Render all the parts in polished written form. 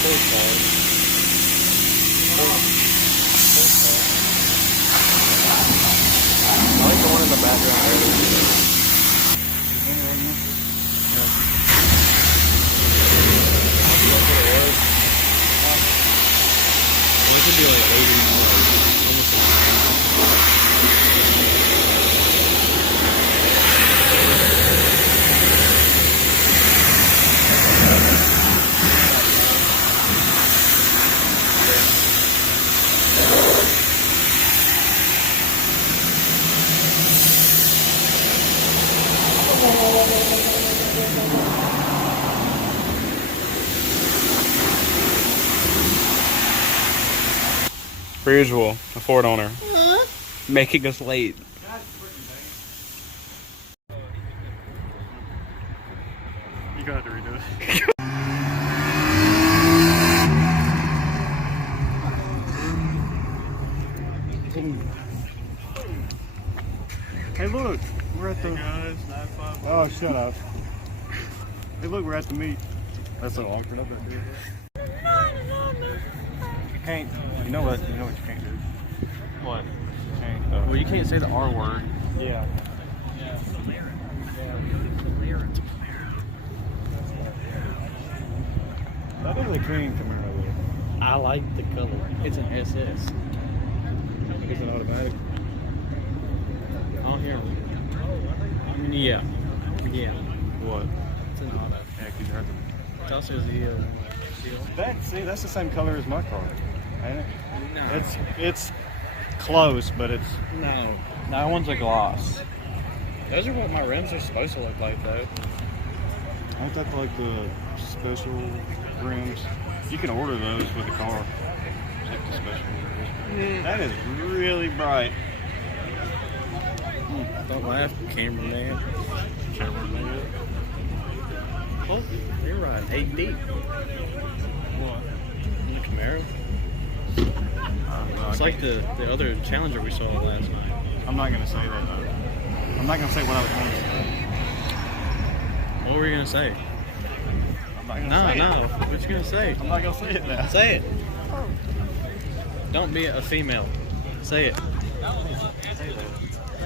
Full car. I like the one in the background there. It could be like 80, almost per usual, a Ford owner. Making us late. You gotta have to redo it. Hey look, we're at the... Oh, shut up. Hey look, we're at the meet. That's so long for nothing to do. You can't, you know what you can't do? What? You can't, well, you can't say the R word. Yeah. That is a clean Camaro though. I like the color. It's an SS. It's an automatic. Oh, here. Yeah. Yeah. What? It's an auto. Yeah, 'cause you heard the... It's also the See, that's the same color as my car, ain't it? No. It's close, but it's... No. That one's a gloss. Those are what my rims are supposed to look like, though. Aren't that like the special rims? You can order those with the car. Like the special rims. That is really bright. Don't laugh, cameraman. Cameraman. Oh, you're right. 8 deep. What? In the Camaro. It's like the other Challenger we saw last night. I'm not gonna say that though. I'm not gonna say what I was going to say. What were you gonna say? I'm not gonna say it. What you gonna say? I'm not gonna say it now. Say it. Don't be a female. Say it.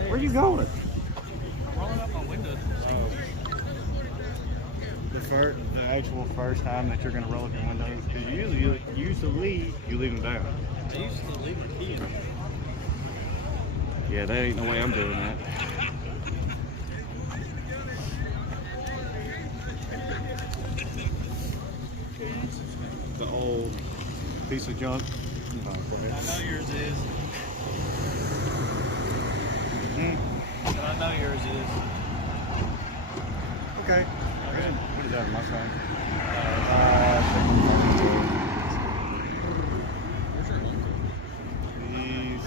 Where you going? I'm rolling up my windows. The actual first time that you're gonna roll up your windows, because usually you leave them down. I used to leave the key in. Yeah, that ain't no way I'm doing that. The old piece of junk. No, go ahead. I know yours is. I know yours is. Okay. Good. What is that on my side? He's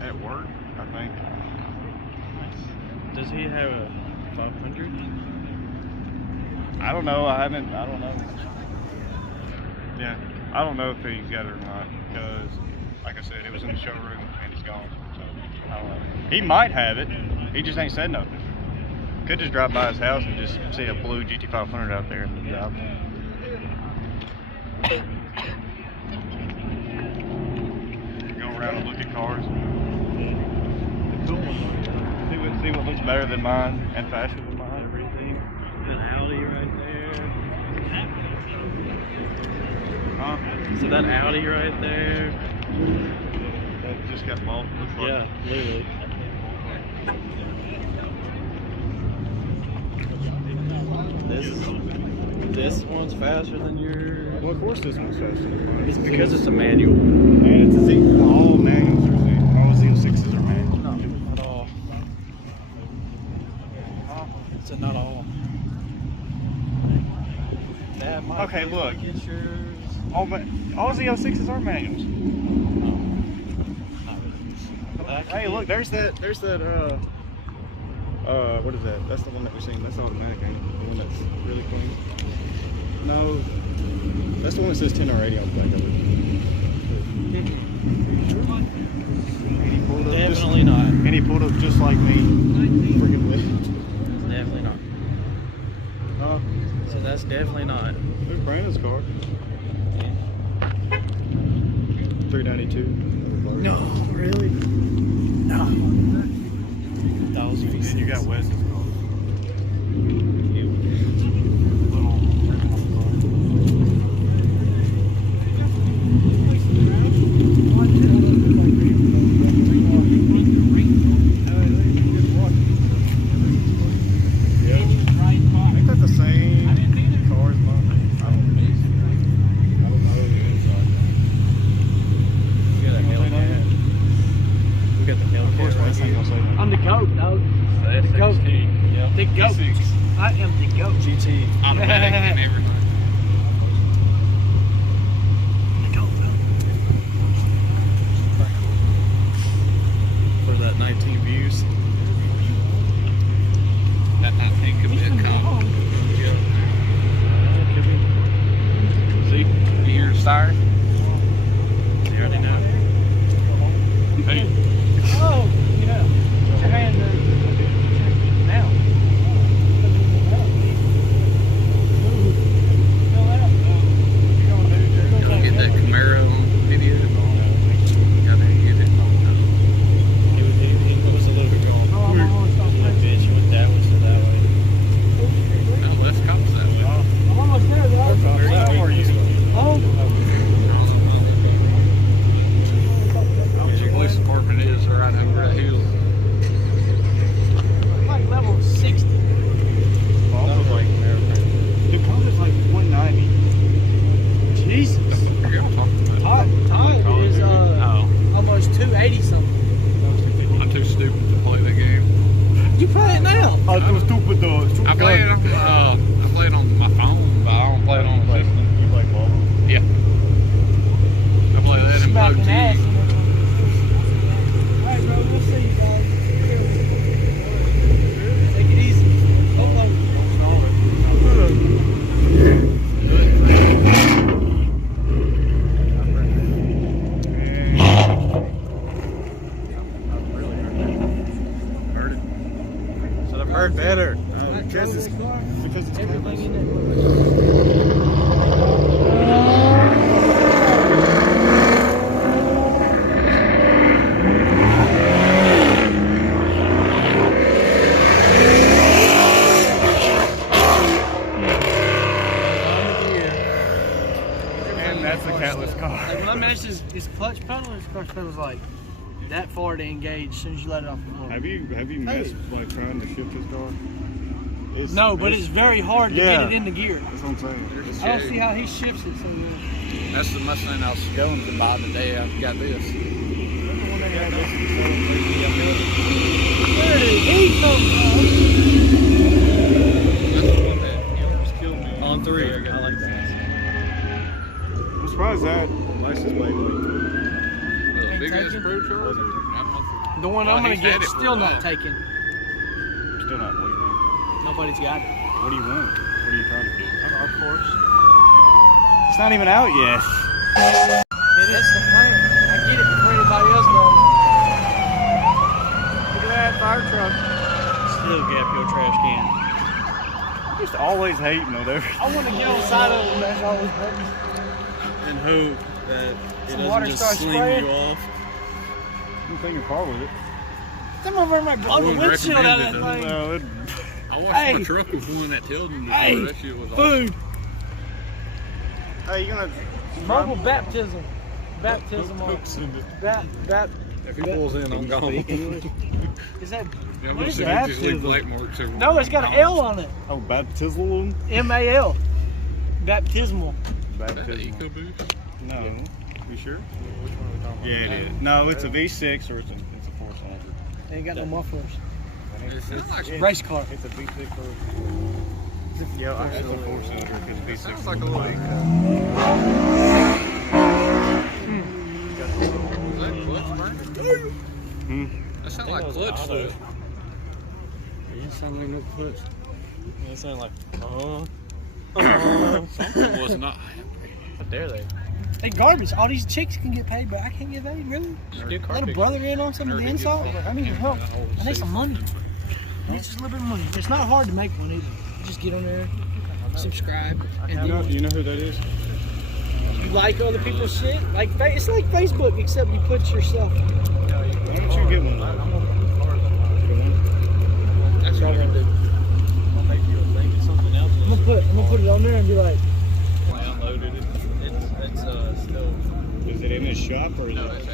at work, I think. Does he have a 500? I don't know. I don't know. Yeah, I don't know if he's got it or not, because, like I said, it was in the showroom and he's gone. So I don't know. He might have it. He just ain't said nothing. Could just drive by his house and just see a blue GT500 out there in the job. Go around and look at cars. See what looks better than mine and faster than mine. Everything. An Audi right there. Huh? So that Audi right there. That just got bought. Looks like. Yeah, literally. This one's faster than yours. Well, of course this one's faster than mine. It's because it's a manual. And it's a Z. All manuals are Z. All Z06s are manual. No, not all. It's a not all. That might Okay, be look. like it's yours. All Z06s are manuals. Hey, look, there's that, what is that? That's the one that we're seeing. That's automatic, ain't it? The one that's really clean. No, that's the one that says 10R80 on the back of it. Definitely not. And he pulled up just like me. Freaking lit. Definitely not. So that's definitely not. There's Brandon's car. 392. No, really? No. That was And you got Wes's car. Ain't that the same car as mine? I don't know the inside. We got a Hellcat. We got the Hellcat. Of course, right last thing here. I'll say. I'm the GOAT, dog. The goat. SXT. Yep. The GOAT. G6. I am the GOAT. GT. Automatic and everything. The GOAT, dog. For that 19 views. That 19 could be a combo. See? You hear the siren? You already know. Hey, Oh, yeah. Put your hand there. Now. Gonna get that Camaro on video. Gotta get it. He was a little bit going. Oh, I'm almost off. Like, bitch, you went that way, so that way. No, less cops that way. I'm almost there, dog. Where are you? Oh, Your police department is right over the hill. like level 60. That was like the car is like 190. Jesus. Forget what I'm talking about. Todd is Oh, almost 280 something. I'm too stupid to play that game. You play it now. Oh, too stupid though. I play it on my phone, but I don't play it on the system. You play ball. Yeah. I play that in Smacking PUBG. ass. Alright, bro, we'll see you guys. Take it easy. Hold Heard it. Should have heard better. Because it's everything in it. and that's a catless car. Like when I matched his clutch pedal's like that far to engage as soon as you let it off the floor. Have you messed like trying to shift this car? No, but it's very hard to Yeah. get it in the gear. That's what I'm saying. There's I don't Jay. see how he shifts it so good. That's the Mustang I was going to buy the day I got this. Where did he come from? That's the one that almost killed me. On 3. I like that. I'm surprised that license plate like The Ain't big ass taken? Pro Charger. That motherfucker. The one Well, I'm gonna he's get had it for still a not while. taken. still not. What do you think? Nobody's got it. What do you want? What are you trying to get? Of course. It's not even out yet. It is the plan. I get it before anybody else does. Look at that fire truck. Still gap your trash can. Just always hating on everything. I want to get on the side of it and that's always hurting. And hope that it Some doesn't water just starts sling spraying. you off. You clean your car with it. Some of them might blow the wouldn't windshield out of that recommend it, thing. No, it, I washed Hey. my truck with one at Tilden before. Hey. That shit was awesome. Food. hey, you gonna Mobile baptism. Baptism on If he pulls in, I'm gone. Is that Yeah, I'm what gonna is see that? just leave black marks everywhere. No, it's got an L on it. oh baptismal M-A-L. Baptismal. That baptismal. EcoBoost. No, you sure? Yeah, it is. No, it's a V6 or it's a 4-cylinder. Ain't got no mufflers. It's like, Race car. It's a V6 or Yeah, it's a 4-cylinder. It's a V6. sounds like a little. Is that clutch burning? Hmm. That sounds like clutch stuff. It sounds like no clutch. It sounds like, Something was not. how dare they? They garbage. All these chicks can get paid, but I can't get paid, really? Let a brother in on some of the insult? I need your help. I need some money. I need just a little bit of money. It's not hard to make one either. You just get on there, subscribe, and You then know who that is? you like other people's shit. Like it's like Facebook, except you put yourself. Why don't you get one? That's what I'm gonna do. I'll make you think it's something else. I'm gonna put it on there and be like, Downloaded it. It's still. Is it in his shop or is No, it? it's